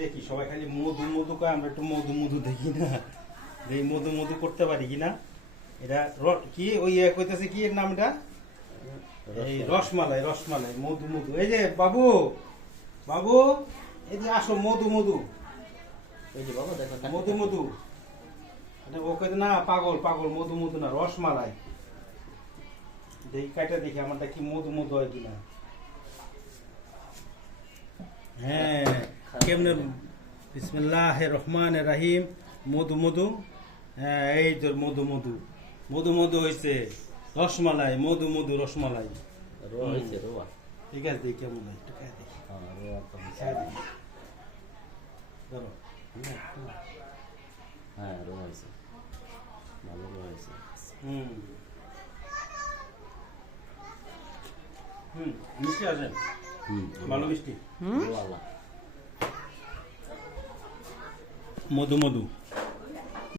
দেখি সবাই খালি মধু মধু কয়, আমরা একটু মধু মধু দেখি না, এই মধু মধু করতে পারি কিনা। এটা কি ওই কইতেছে কি এর নামটা, এই রসমালাই, রসমালাই মধু মধু। এই যে বাবু, বাবু এই যে আসো, মধু মধু, এই যে বাবা দেখো মধু মধু। ও কইতে না পাগল পাগল, মধু মধু না রসমালাই। দেখি কাটা দেখি আমারটা কি মধু মধু হয় কিনা। হ্যাঁ কেমনে, বিসমিল্লাহির রহমানির রহিম। মধু মধু, হ্যাঁ এই তোর মধু মধু, মধু মধু হয়েছে। রসমালাই, মধু মধু রসমালাই। রোয়া হয়েছে রোয়া। ঠিক আছে দেখি কেমন হয়, একটু খাই দেখি। হ্যাঁ রোয়া তো হয়েছে। খাই দেখি ধরো। হ্যাঁ রোয়া হয়েছে, ভালো রোয়া হয়েছে। হুম হুম, মিষ্টি আছে, ভালো মিষ্টি। রোয়ালা মধু মধু।